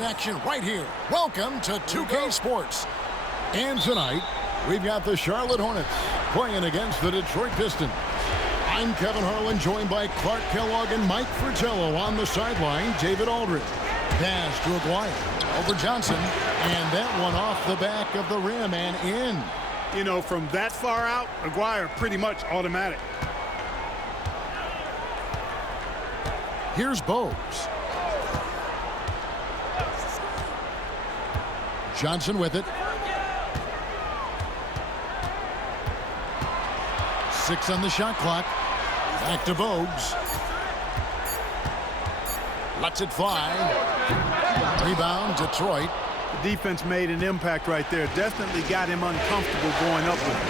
Action right here. Welcome to 2K Sports. And tonight, we've got the Charlotte Hornets playing against the Detroit Pistons. I'm Kevin Harlan, joined by Clark Kellogg and Mike Fratello on the sideline. David Aldridge. Pass to Aguirre. Over Johnson. And that one off the back of the rim and in. You know, from that far out, Aguirre pretty much automatic. Here's Bogues. Johnson with it. 6 on the shot clock. Back to Bogues. Lets it fly. Rebound, Detroit. The defense made an impact right there. Definitely got him uncomfortable going up with it.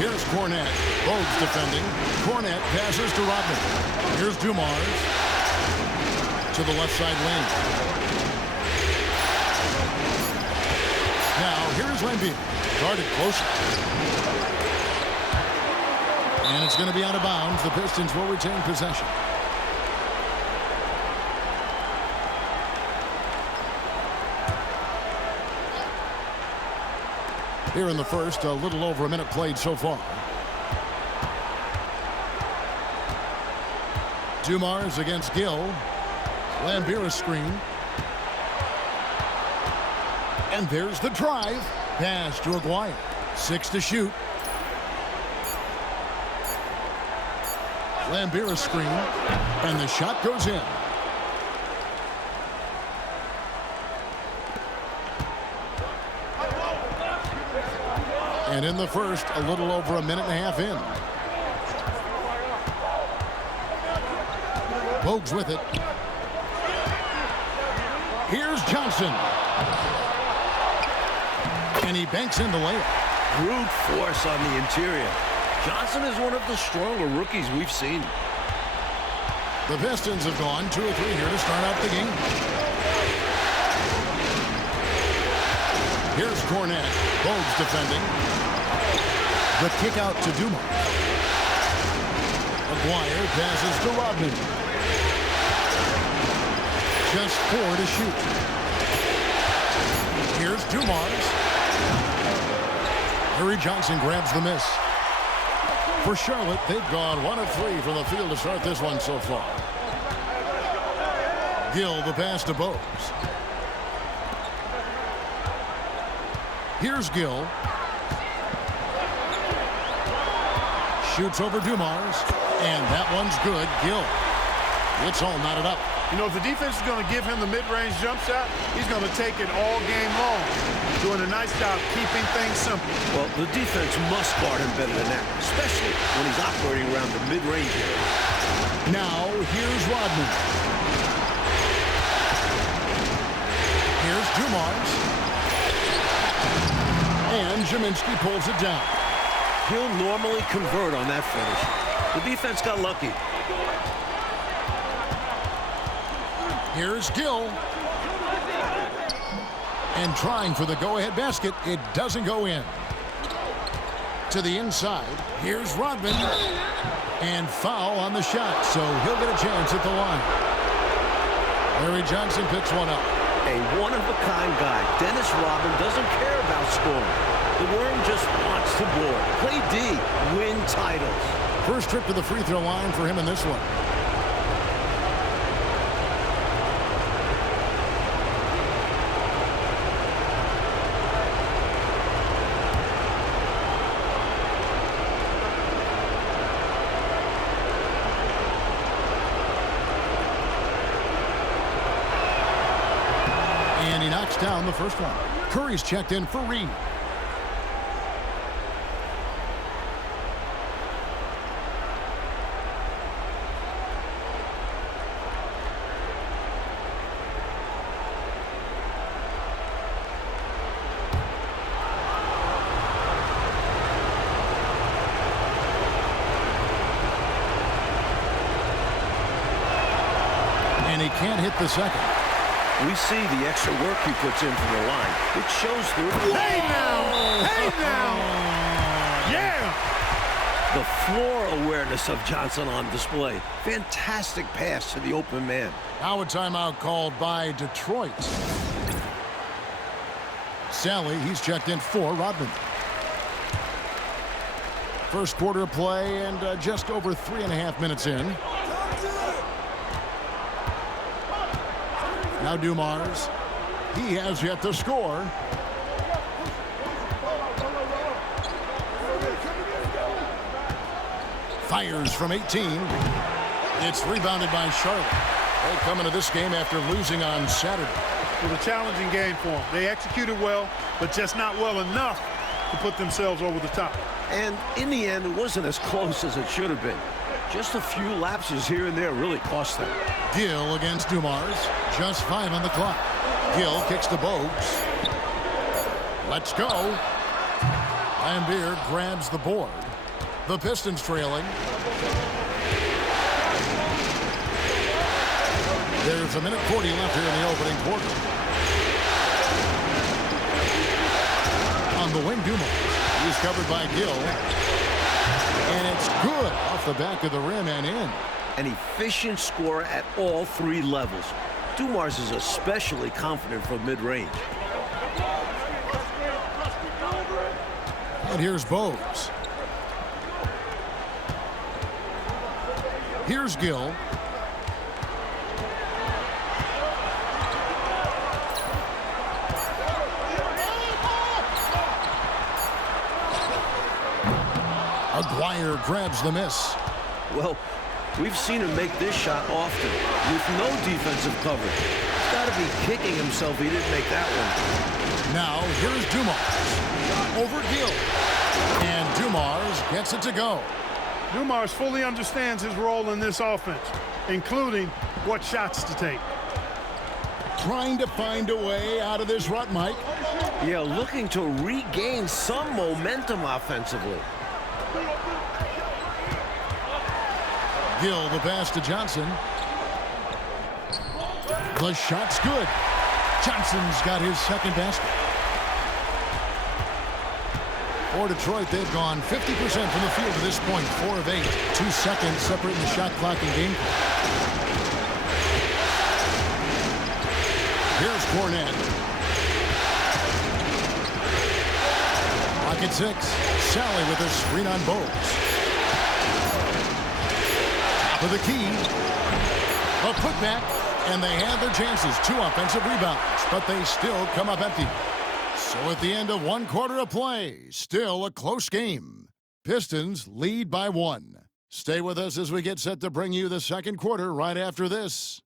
Here's Cornette. Bogues defending. Cornette passes to Rodman. Here's Dumars. To the left side lane. Now, here's Lambeer. Guarded closely. And it's going to be out of bounds. The Pistons will retain possession. Here in the first, a little over a minute played so far. Dumars against Gill. Lambeer screen. And there's the drive. Pass to Aguirre. 6 to shoot. Lambeer screen. And the shot goes in. And in the first, a little over a minute and a half in. Bogues with it. Here's Johnson. And he banks in the layup. Brute force on the interior. Johnson is one of the stronger rookies we've seen. The Pistons have gone 2 or 3 here to start out the game. Here's Cornette. Bogues defending. The kick out to Dumars. Aguirre passes to Rodman. Just 4 to shoot. Here's Dumars. Harry Johnson grabs the miss. For Charlotte, they've gone 1 of 3 from the field to start this one so far. Gill the pass to Bogues. Here's Gill. Shoots over Dumars. And that one's good. Gill. It's all knotted up. You know, if the defense is going to give him the mid-range jump shot, he's going to take it all game long. Doing a nice job keeping things simple. Well, the defense must guard him better than that, especially when he's operating around the mid-range area. Now, here's Rodman. Here's Dumars. And Jaminski pulls it down. He'll normally convert on that finish. The defense got lucky. Here's Gill. And trying for the go-ahead basket. It doesn't go in. To the inside. Here's Rodman. And foul on the shot. So he'll get a chance at the line. Harry Johnson picks one up. A one-of-a-kind guy. Dennis Rodman doesn't care about scoring. The Worm just wants to board. Play D. Win titles. First trip to the free throw line for him in this one. And he knocks down the first one. Curry's checked in for Reed. And he can't hit the second. We see the extra work he puts in from the line. It shows through. Hey now! Hey now! Yeah! The floor awareness of Johnson on display. Fantastic pass to the open man. Now a timeout called by Detroit. Sally, he's checked in for Rodman. First quarter play and just over 3.5 minutes in. Now Dumars. He has yet to score. Fires from 18. It's rebounded by Charlotte. They come into this game after losing on Saturday. It was a challenging game for them. They executed well, but just not well enough to put themselves over the top. And in the end, it wasn't as close as it should have been. Just a few lapses here and there really cost them. Gill against Dumars. Just 5 on the clock. Gill kicks to Bogues. Let's go. Lambeer grabs the board. The Pistons trailing. There's 1:40 left here in the opening quarter. On the wing, Dumars. He's covered by Gill. And it's good off the back of the rim and in. An efficient scorer at all 3 levels. Dumars is especially confident from mid-range. And here's Bogues. Here's Gill. Aguirre grabs the miss. Well, we've seen him make this shot often with no defensive coverage. He's got to be kicking himself he didn't make that one. Now, here's Dumars. Over Gill. And Dumars gets it to go. Dumars fully understands his role in this offense, including what shots to take. Trying to find a way out of this rut, Mike. Yeah, looking to regain some momentum offensively. Gill, the pass to Johnson. The shot's good. Johnson's got his second basket. For Detroit, they've gone 50% from the field to this point, 4 of 8. 2 seconds separating the shot clock and game clock. Here's Hornets. Rocket 6. Sally with a screen on Bogues. Top of the key. A putback, and they had their chances. 2 offensive rebounds, but they still come up empty. So at the end of 1 quarter of play, still a close game. Pistons lead by 1. Stay with us as we get set to bring you the second quarter right after this.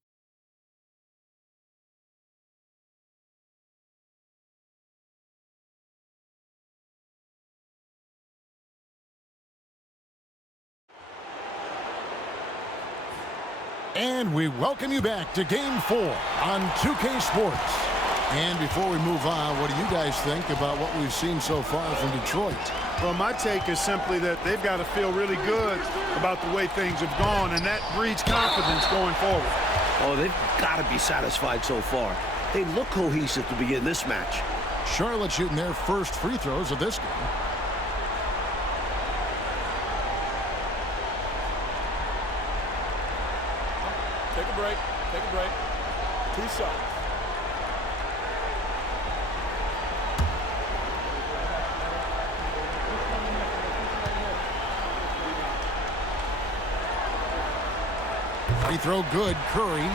And we welcome you back to Game 4 on 2K Sports. And before we move on, what do you guys think about what we've seen so far from Detroit? Well, my take is simply that they've got to feel really good about the way things have gone, and that breeds confidence going forward. Oh, they've got to be satisfied so far. They look cohesive to begin this match. Charlotte shooting their first free throws of this game. Take a break. Take a break. 2 shots. Free throw good, Curry.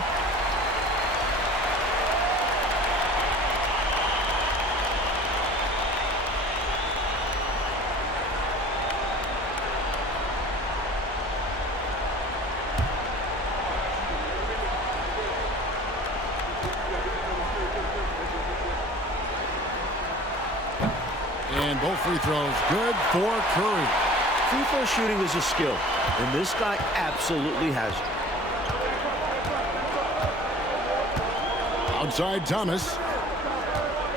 And both free throws good for Curry. Free throw shooting is a skill, and this guy absolutely has it. Outside Thomas.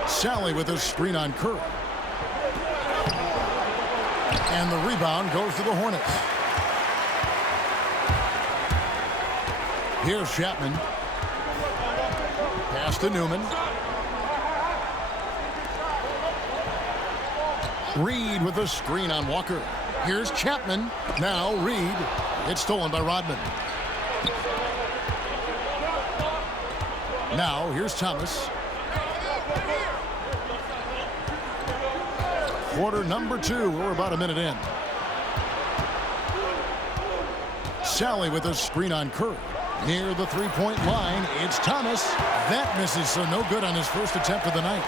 Sally with a screen on Curry. And the rebound goes to the Hornets. Here's Chapman. Pass to Newman. Reed with a screen on Walker. Here's Chapman. Now Reed. It's stolen by Rodman. Now here's Thomas. Quarter number 2. We're about a minute in. Sally with a screen on Curry. Near the three-point line, it's Thomas. That misses, so no good on his first attempt of the night.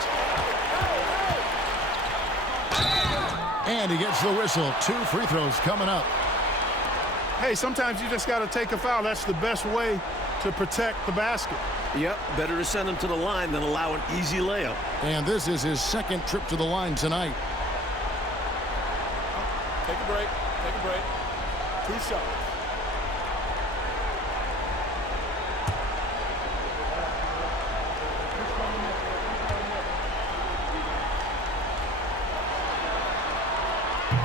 And he gets the whistle. 2 free throws coming up. Hey, sometimes you just got to take a foul. That's the best way to protect the basket. Yep, better to send him to the line than allow an easy layup. And this is his second trip to the line tonight. Take a break. Take a break. 2 shots.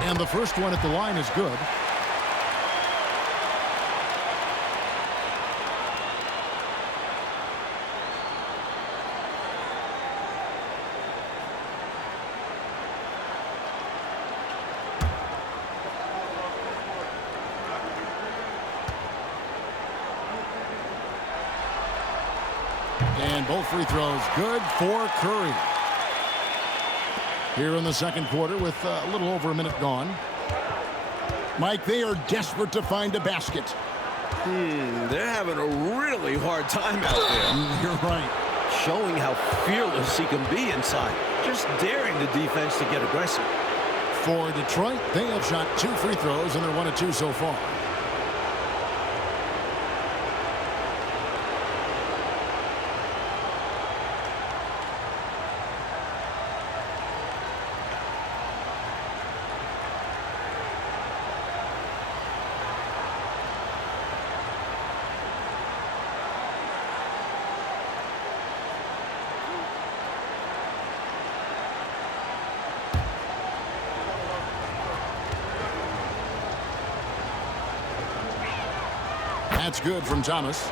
And the first one at the line is good. And both free throws good for Curry. Here in the second quarter with a little over a minute gone. Mike, they are desperate to find a basket. They're having a really hard time out there. You're right. Showing how fearless he can be inside. Just daring the defense to get aggressive. For Detroit, they have shot 2 free throws and they're 1 of 2 so far. That's good from Thomas.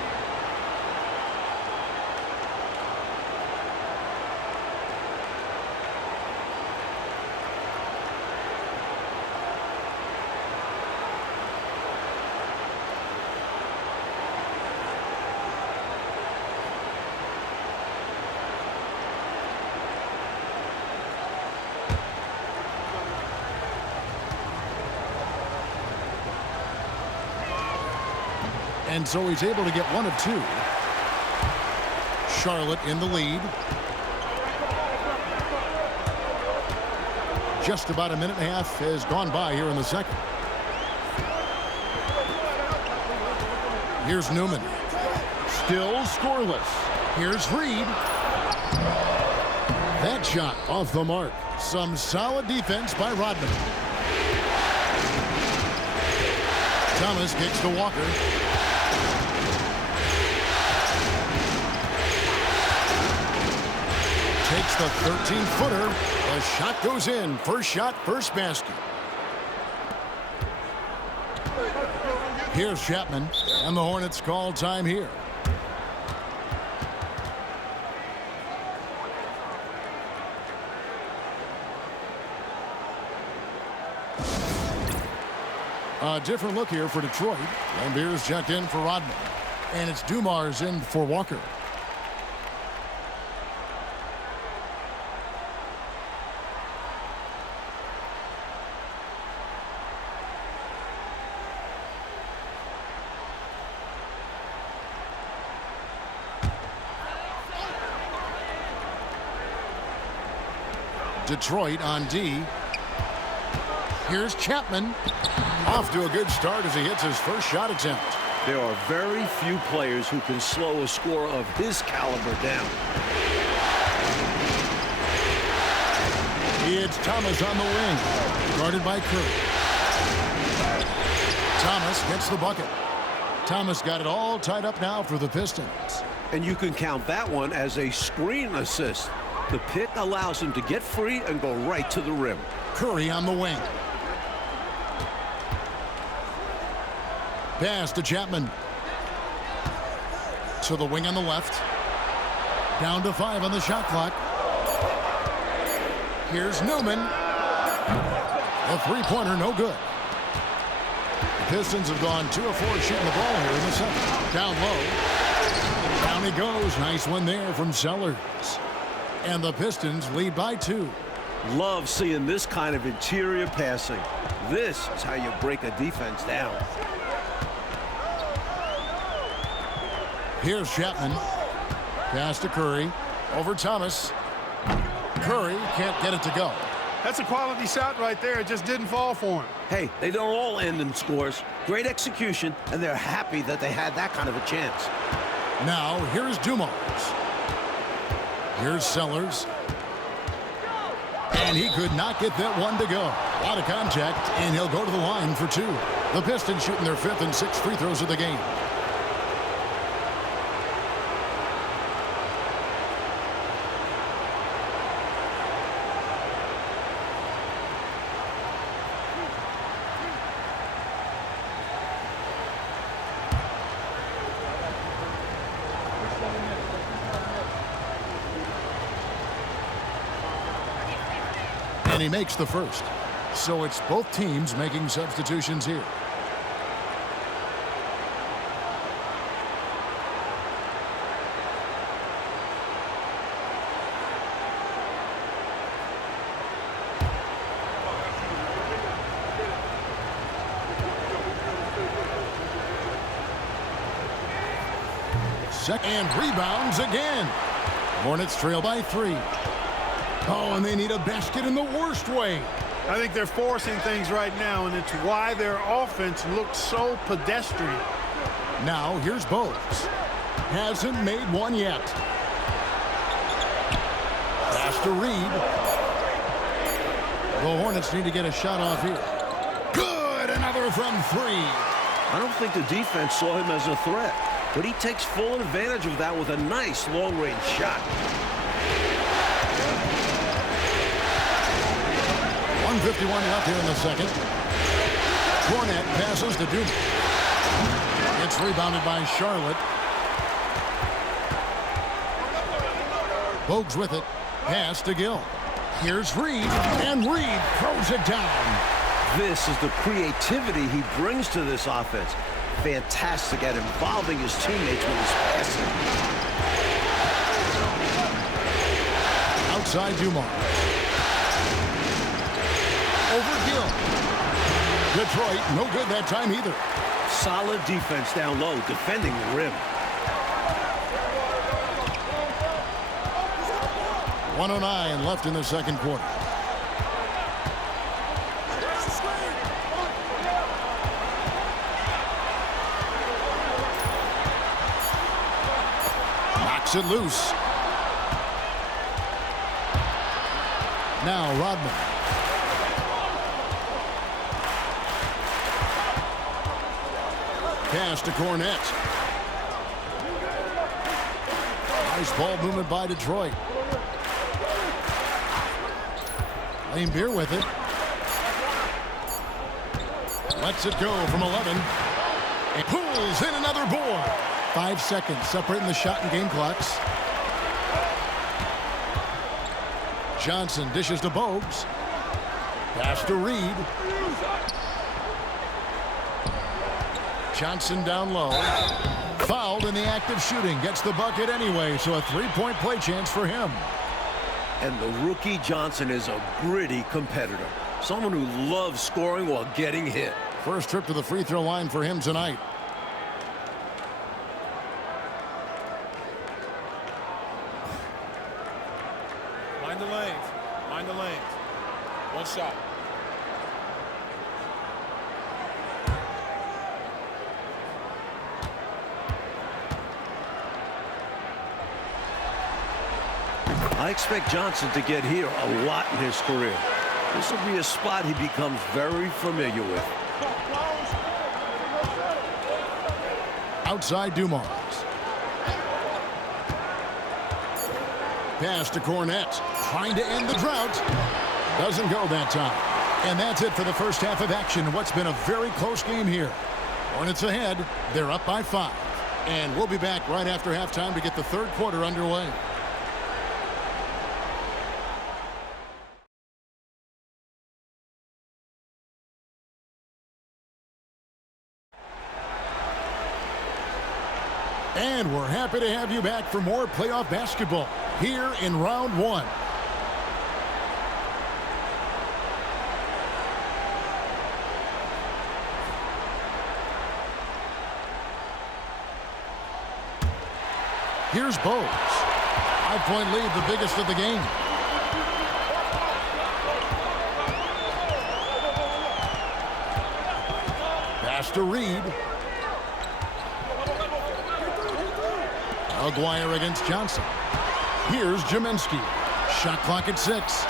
And so he's able to get 1 of 2. Charlotte in the lead. Just about a minute and a half has gone by here in the second. Here's Newman. Still scoreless. Here's Reed. That shot off the mark. Some solid defense by Rodman. Thomas kicks to Walker. Takes the 13-footer. The shot goes in. First shot, first basket. Here's Chapman, and the Hornets call time here. A different look here for Detroit. Lambier's checked in for Rodman, and it's Dumars in for Walker. Detroit on D. Here's Chapman. Off to a good start as he hits his first shot attempt. There are very few players who can slow a scorer of his caliber down. It's Thomas on the wing, guarded by Curry. Thomas gets the bucket. Thomas got it all tied up now for the Pistons. And you can count that one as a screen assist. The pick allows him to get free and go right to the rim. Curry on the wing. Pass to Chapman. To the wing on the left. Down to 5 on the shot clock. Here's Newman. The three-pointer, no good. The Pistons have gone 2 of 4 shooting the ball here in the second. Down low. Down he goes. Nice one there from Sellers. And the Pistons lead by 2. Love seeing this kind of interior passing. This is how you break a defense down. Here's Chapman. Pass to Curry. Over Thomas. Curry can't get it to go. That's a quality shot right there. It just didn't fall for him. Hey, they don't all end in scores. Great execution, and they're happy that they had that kind of a chance. Now, here's Dumars. Here's Sellers. And he could not get that one to go. A lot of contact, and he'll go to the line for 2. The Pistons shooting their 5th and 6th free throws of the game. And he makes the first. So it's both teams making substitutions here. Second rebounds again. Hornets trail by 3. Oh, and they need a basket in the worst way. I think they're forcing things right now, and it's why their offense looks so pedestrian. Now, here's Bose. Hasn't made one yet. Pass to Reed. The Hornets need to get a shot off here. Good! Another from 3. I don't think the defense saw him as a threat, but he takes full advantage of that with a nice long-range shot. 1:51 left here in the second. Cornet passes to Dumars. It's rebounded by Charlotte. Bogues with it. Pass to Gill. Here's Reed, and Reed throws it down. This is the creativity he brings to this offense. Fantastic at involving his teammates with his passing. Outside Dumars. Over Gill. Detroit, no good that time either. Solid defense down low, defending the rim. 1:09 left in the second quarter. Knocks it loose. Now Rodman. Pass to Cornet. Nice ball movement by Detroit. Lane Beer with it. Lets it go from 11. And pulls in another board. 5 seconds separating the shot and game clocks. Johnson dishes to Bogues. Pass to Reed. Johnson down low. Fouled in the act of shooting. Gets the bucket anyway, so a 3-point play chance for him. And the rookie Johnson is a gritty competitor. Someone who loves scoring while getting hit. First trip to the free throw line for him tonight. Mind the lanes. Mind the lanes. One shot. I expect Johnson to get here a lot in his career. This will be a spot he becomes very familiar with. Outside Dumars. Pass to Cornet. Trying to end the drought. Doesn't go that time. And that's it for the first half of action. What's been a very close game here. Hornets ahead. They're up by 5. And we'll be back right after halftime to get the third quarter underway. we're happy to have you back for more playoff basketball here in round one. Here's Bowes. 5-point lead, the biggest of the game. Pass to Reed. Aguirre against Johnson. Here's Jaminski. Shot clock at 6.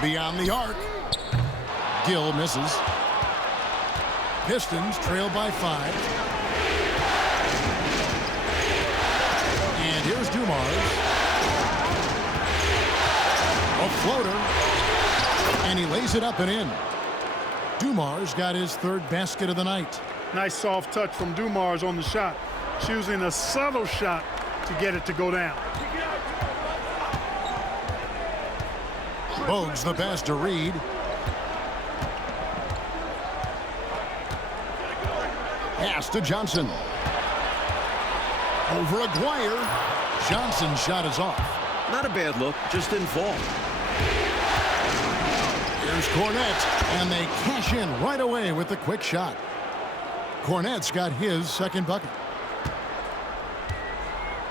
Beyond the arc. Gill misses. Pistons trail by 5. And here's Dumars. A floater. And he lays it up and in. Dumars got his 3rd basket of the night. Nice soft touch from Dumars on the shot. Choosing a subtle shot to get it to go down. Bogues the pass to Reed. Pass to Johnson. Over Aguirre. Johnson's shot is off. Not a bad look, just didn't fall. Here's Cornette, and they cash in right away with the quick shot. Cornette's got his 2nd bucket.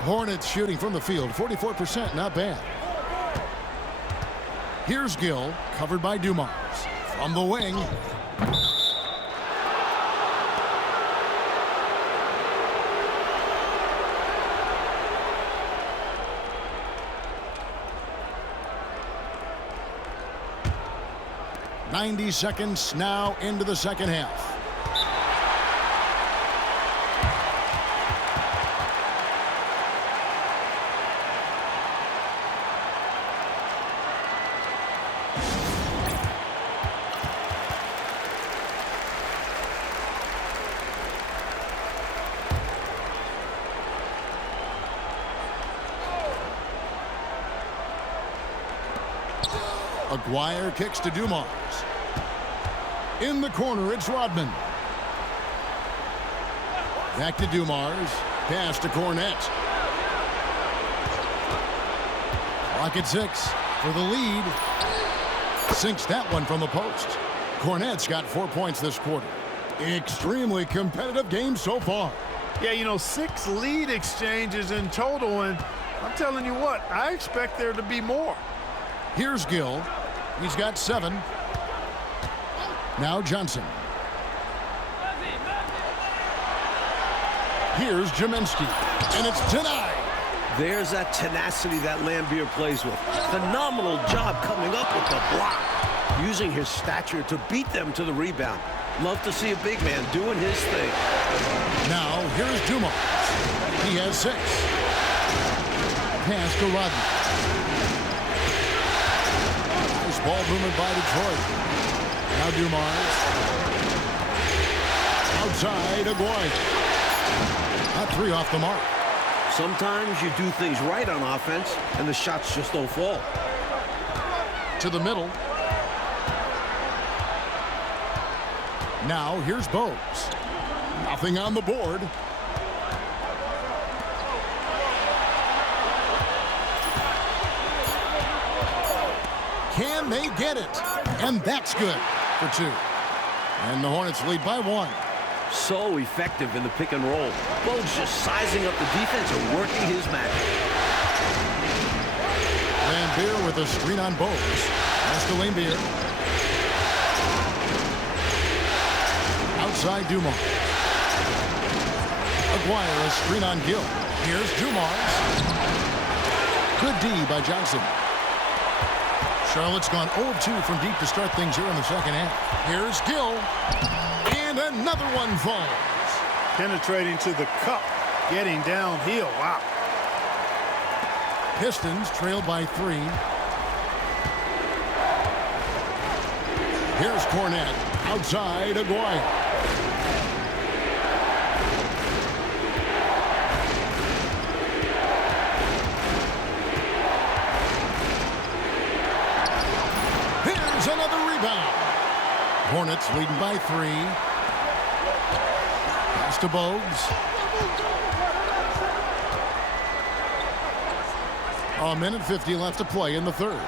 Hornets shooting from the field, 44%, not bad. Here's Gill, covered by Dumars. From the wing. "90 seconds now into the second half." Aguirre kicks to Dumars. In the corner, it's Rodman. Back to Dumars. Pass to Cornette. Clock at 6 for the lead. Sinks that one from the post. Cornette's got 4 points this quarter. Extremely competitive game so far. Yeah, you know, 6 lead exchanges in total, and I'm telling you what, I expect there to be more. Here's Gill. He's got 7. Now Johnson. Here's Jaminski, and it's denied. There's that tenacity that Lambeer plays with. Phenomenal job coming up with the block. Using his stature to beat them to the rebound. Love to see a big man doing his thing. Now here's Dumars. He has 6. Pass to Rodman. Nice ball movement by Detroit. Now Dumars. Outside Aguirre. Not 3 off the mark. Sometimes you do things right on offense, and the shots just don't fall. To the middle. Now here's Bowes. Nothing on the board. Can they get it? And that's good for 2. And the Hornets lead by 1. So effective in the pick and roll. Bowes just sizing up the defense and working his magic. Lambeer with a screen on Bowes. Pass to Lambeer. Outside Dumars. Aguirre a screen on Gill. Here's Dumars. Good D by Johnson. Charlotte's gone 0-2 from deep to start things here in the second half. Here's Gill. And another one falls. Penetrating to the cup, getting downhill. Wow. Pistons trail by 3. Here's Cornette. Outside Aguirre. Here's another rebound. Hornets leading by 3. Pass to Bogues. A minute 50 left to play in the third.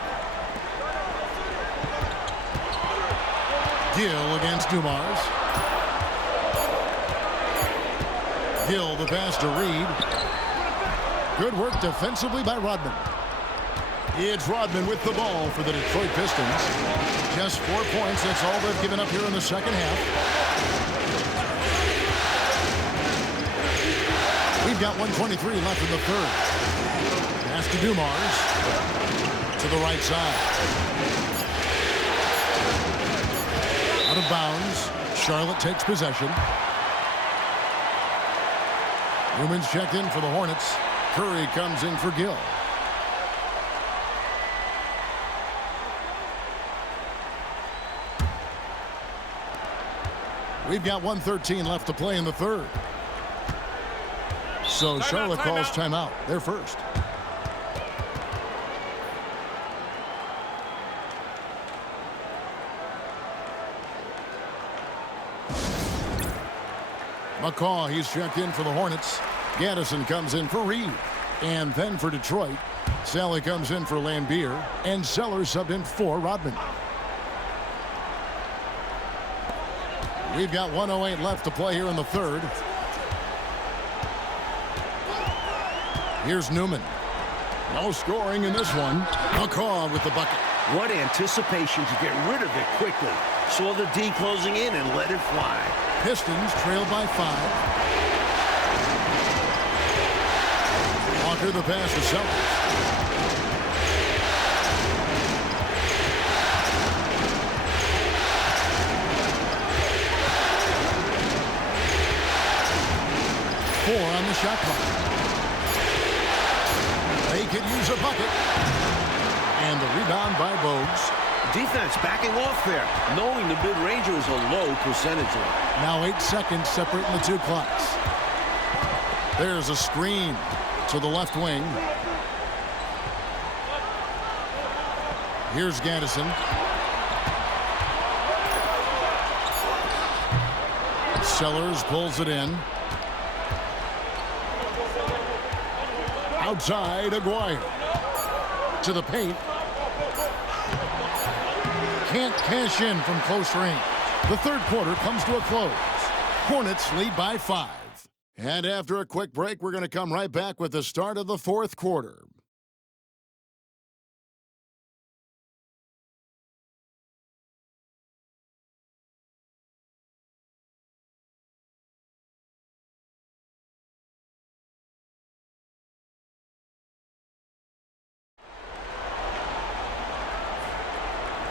Gill against Dumars. Gill the pass to Reed. Good work defensively by Rodman. It's Rodman with the ball for the Detroit Pistons. Just 4 points. That's all they've given up here in the second half. We've got 1:23 left in the third. Pass to Dumars. To the right side. Out of bounds. Charlotte takes possession. Newman's checked in for the Hornets. Curry comes in for Gill. We've got 1:13 left to play in the third. So Charlotte calls timeout. They're first. McCaw, he's checked in for the Hornets. Gaddison comes in for Reed. And then for Detroit, Sally comes in for Lambier. And Sellers subbed in for Rodman. We've got 1:08 left to play here in the third. Here's Newman. No scoring in this one. McCaw with the bucket. What anticipation to get rid of it quickly. Saw the D closing in and let it fly. Pistons trailed by 5. Walker the pass to Sellers. Four on the shot clock. They could use a bucket. And the rebound by Bogues. Defense backing off there, knowing the mid-ranger is a low percentage one. Now 8 seconds separating the two clocks. There's a screen to the left wing. Here's Gaddison. Sellers pulls it in. Outside, Aguirre. To the paint. Can't cash in from close range. The third quarter comes to a close. Hornets lead by 5. And after a quick break, we're going to come right back with the start of the fourth quarter.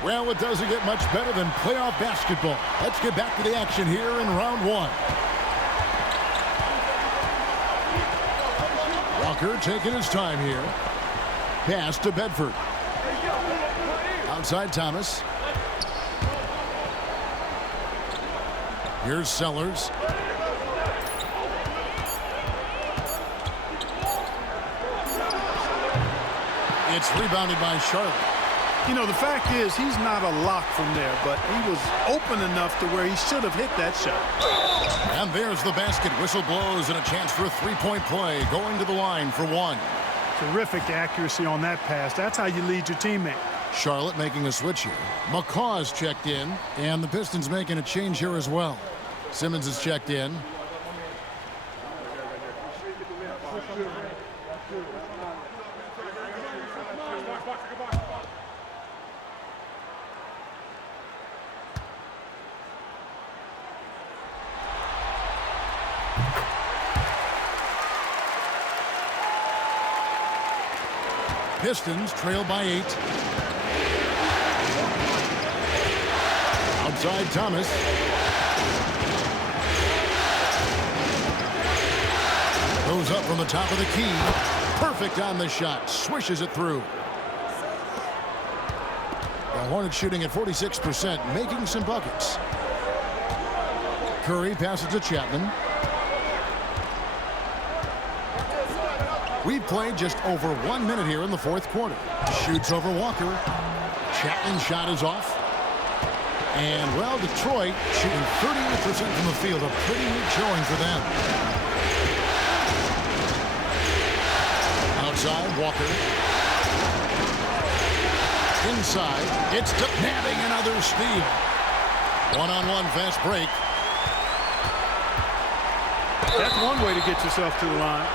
Well, it doesn't get much better than playoff basketball. Let's get back to the action here in round 1. Walker taking his time here. Pass to Bedford. Outside Thomas. Here's Sellers. It's rebounded by Charlotte. You know, the fact is he's not a lock from there, but he was open enough to where he should have hit that shot. And there's the basket. Whistle blows and a chance for a three-point play. Going to the line for 1. Terrific accuracy on that pass. That's how you lead your teammate. Charlotte making a switch here. McCaw's checked in, and the Pistons making a change here as well. Simmons is checked in. Pistons trail by 8. Outside Thomas. Goes up from the top of the key. Perfect on the shot. Swishes it through. The Hornets shooting at 46%, making some buckets. Curry passes to Chapman. We've played just over 1 minute here in the fourth quarter. Shoots over Walker. Chapman's shot is off. And, well, Detroit shooting 38% from the field. A pretty weak showing for them. Outside, Walker. Inside, it's nabbing another steal. One-on-one fast break. That's one way to get yourself to the line.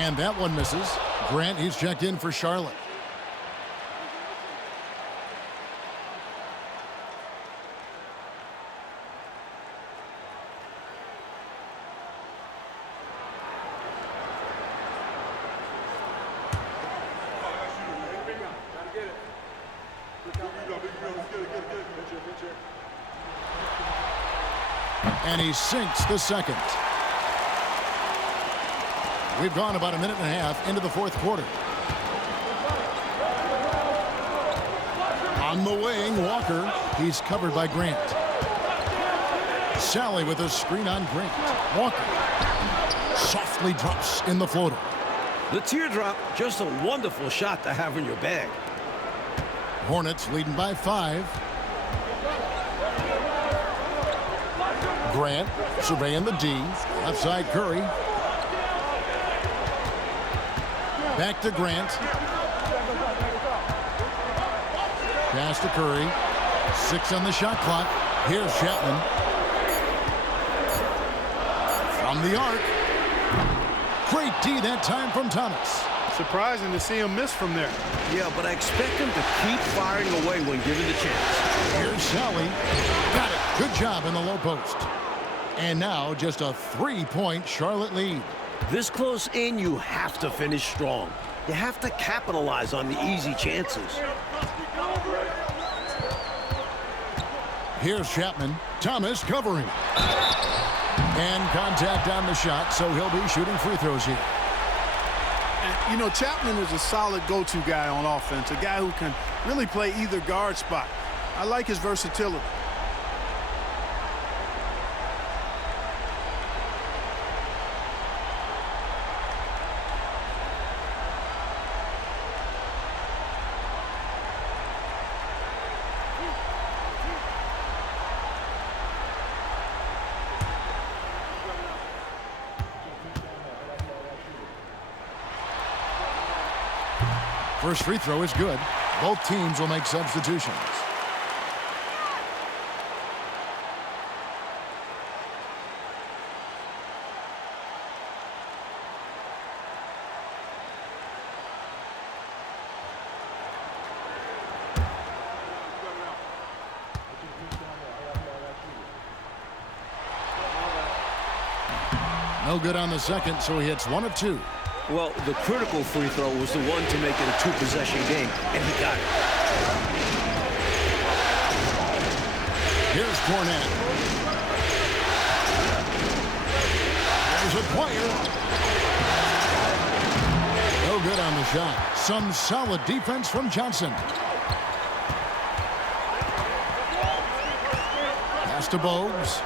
And that one misses. Grant, he's checked in for Charlotte. And he sinks the second. We've gone about a minute and a half into the fourth quarter. On the wing, Walker. He's covered by Grant. Sally with a screen on Grant. Walker softly drops in the floater. The teardrop, just a wonderful shot to have in your bag. Hornets leading by 5. Grant surveying the D. Left side, Curry. Back to Grant. Pass to Curry. 6 on the shot clock. Here's Chapman. From the arc. Great D that time from Thomas. Surprising to see him miss from there. Yeah, but I expect him to keep firing away when given the chance. Here's Sally. Got it. Good job in the low post. And now just a 3-point Charlotte lead. This close in, you have to finish strong. You have to capitalize on the easy chances. Here's Chapman. Thomas covering. And contact on the shot, so he'll be shooting free throws here. And, you know, Chapman is a solid go-to guy on offense, a guy who can really play either guard spot. I like his versatility. First free throw is good. Both teams will make substitutions. No good on the second, so he hits 1 of 2. Well, the critical free throw was the one to make it a 2-possession game, and he got it. Here's Cornette. There's a Dwyer. No good on the shot. Some solid defense from Johnson. Pass to Bogues.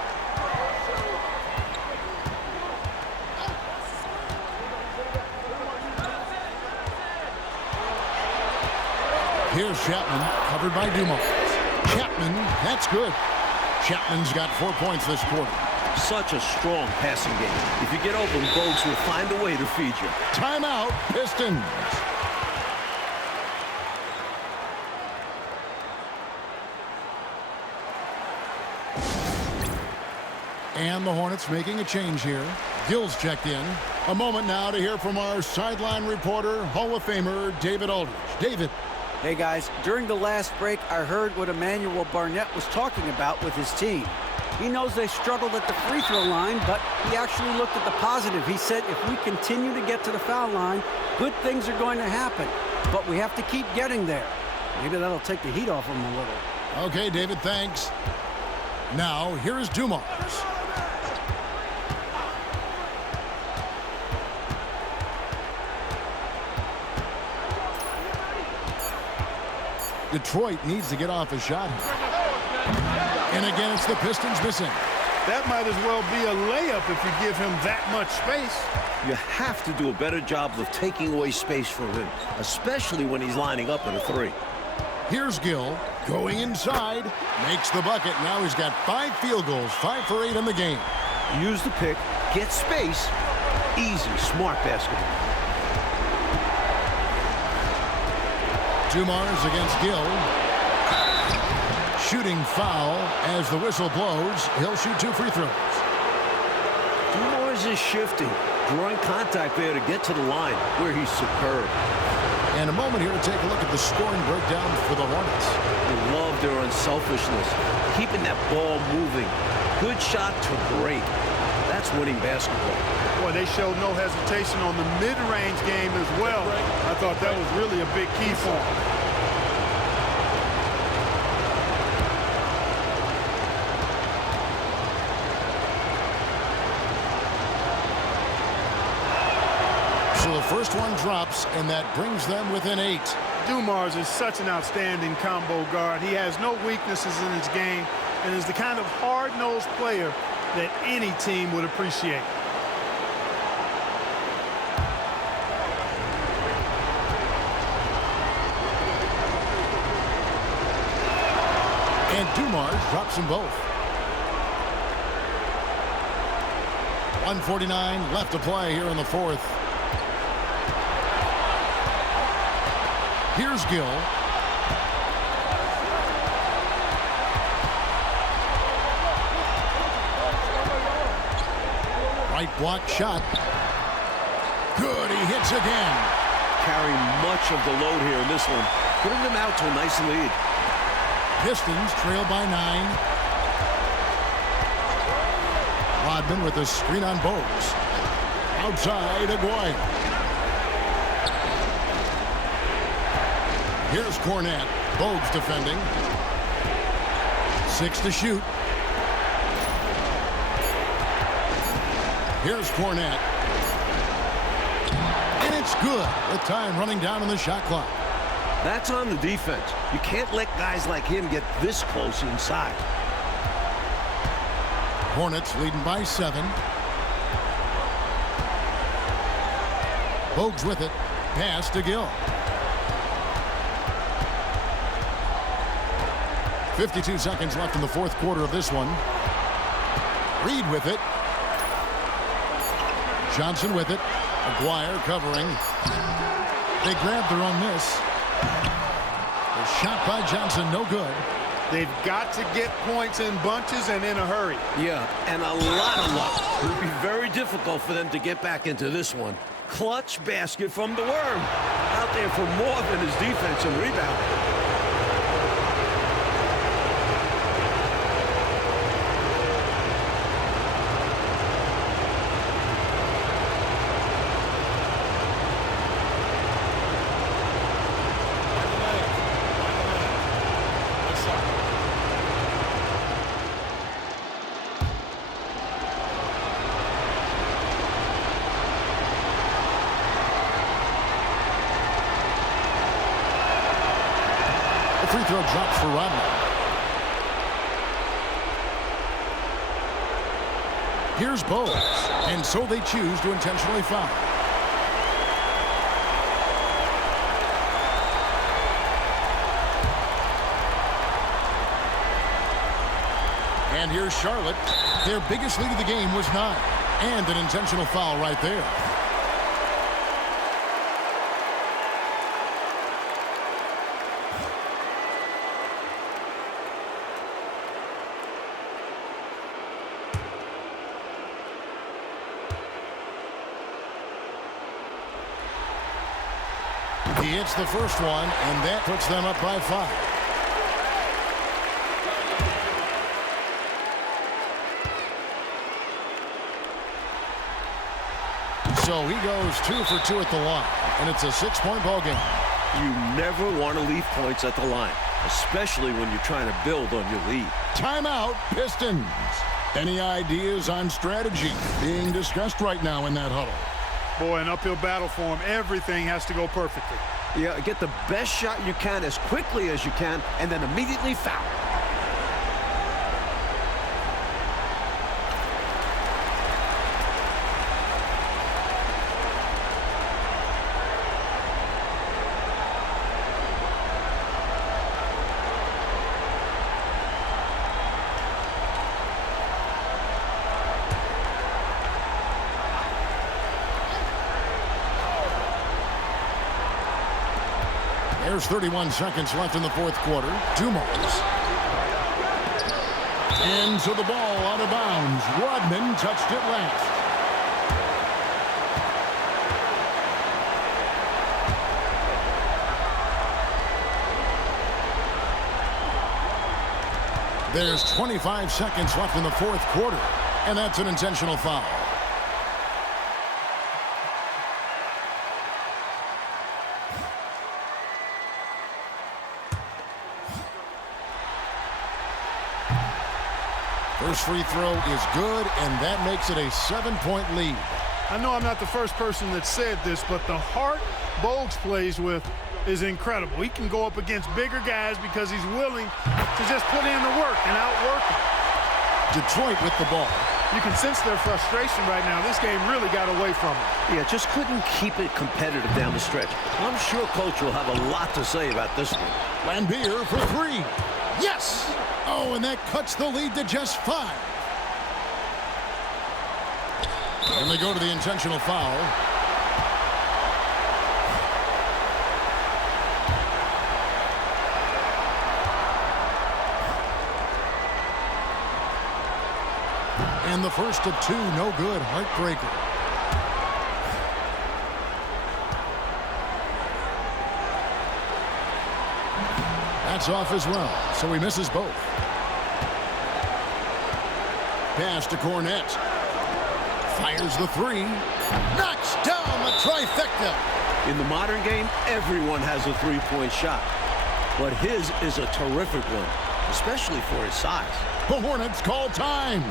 Here's Chapman, covered by Dumont. Chapman, that's good. Chapman's got 4 points this quarter. Such a strong passing game. If you get open, Bogues will find a way to feed you. Timeout, Pistons. And the Hornets making a change here. Gill's checked in. A moment now to hear from our sideline reporter, Hall of Famer David Aldridge. David. Hey guys, during the last break, I heard what Emmanuel Barnett was talking about with his team. He knows they struggled at the free throw line, but he actually looked at the positive. He said if we continue to get to the foul line, good things are going to happen. But we have to keep getting there. Maybe that'll take the heat off him a little. Okay, David, thanks. Now, here is Dumars. Detroit needs to get off a shot. And again, it's the Pistons missing. That might as well be a layup if you give him that much space. You have to do a better job of taking away space from him, especially when he's lining up in a three. Here's Gill going inside, makes the bucket. Now he's got 5 field goals, 5 for 8 in the game. Use the pick, get space. Easy, smart basketball. Dumars against Gill. Shooting foul as the whistle blows. He'll shoot 2 free throws. Dumars is shifting, drawing contact there to get to the line where he's superb. And a moment here to take a look at the scoring breakdown for the Hornets. I love their unselfishness, keeping that ball moving. Good shot to great. That's winning basketball. Boy, they showed no hesitation on the mid-range game as well. I thought that was really a big key for them. So the first one drops, and that brings them within 8. Dumars is such an outstanding combo guard. He has no weaknesses in his game and is the kind of hard-nosed player that any team would appreciate. And Dumars drops them both. 1:49 left to play here in the fourth. Here's Gill. Right block shot. Good, he hits again. Carry much of the load here in this one, putting them out to a nice lead. Pistons trail by 9. Rodman with a screen on Bogues. Outside, Aguirre. Here's Cornette. Bogues defending. 6 to shoot. Here's Cornette. And it's good with time running down on the shot clock. That's on the defense. You can't let guys like him get this close inside. Hornets leading by 7. Bogues with it. Pass to Gill. 52 seconds left in the fourth quarter of this one. Reed with it. Johnson with it. Aguirre covering. They grabbed their own miss. The shot by Johnson, no good. They've got to get points in bunches and in a hurry. Yeah, and a lot of luck. It would be very difficult for them to get back into this one. Clutch basket from the worm. Out there for more than his defense and rebound. Free throw drops for Rodman. Here's Bogues, and so they choose to intentionally foul. And here's Charlotte. Their biggest lead of the game was 9, and an intentional foul right there. He hits the first one, and that puts them up by 5. So he goes 2 for 2 at the line, and it's a 6-point ball game. You never want to leave points at the line, especially when you're trying to build on your lead. Timeout, Pistons. Any ideas on strategy being discussed right now in that huddle? Boy, an uphill battle for him. Everything has to go perfectly. Yeah, get the best shot you can as quickly as you can, and then immediately foul. There's 31 seconds left in the fourth quarter. Dumars. Into the ball, out of bounds. Rodman touched it last. There's 25 seconds left in the fourth quarter, and that's an intentional foul. First free throw is good, and that makes it a 7-point lead. I know I'm not the first person that said this, but the heart Bogues plays with is incredible. He can go up against bigger guys because he's willing to just put in the work and outwork them. Detroit with the ball. You can sense their frustration right now. This game really got away from them. Yeah, just couldn't keep it competitive down the stretch. I'm sure Coach will have a lot to say about this one. Lambeer for three. Yes! Oh, and that cuts the lead to just 5. And they go to the intentional foul. And the first of 2, no good. Heartbreaker. That's off as well, so he misses both. Pass to Hornets. Fires the 3. Knocks down the trifecta. In the modern game, everyone has a three-point shot. But his is a terrific one, especially for his size. The Hornets call time.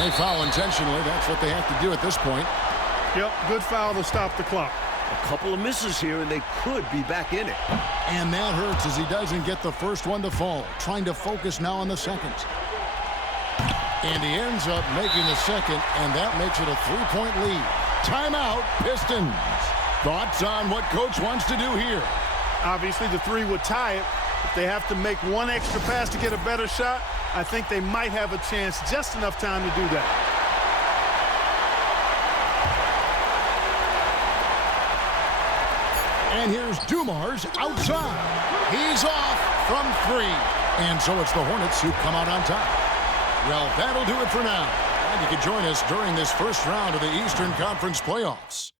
They foul intentionally. That's what they have to do at this point. Yep, good foul to stop the clock. A couple of misses here, and they could be back in it. And that hurts as he doesn't get the first one to fall. Trying to focus now on the second. And he ends up making the second, and that makes it a 3-point lead. Timeout, Pistons. Thoughts on what Coach wants to do here? Obviously, the 3 would tie it. If they have to make one extra pass to get a better shot, I think they might have a chance, just enough time to do that. And here's Dumars outside. He's off from 3. And so it's the Hornets who come out on top. Well, that'll do it for now. And you can join us during this first round of the Eastern Conference playoffs.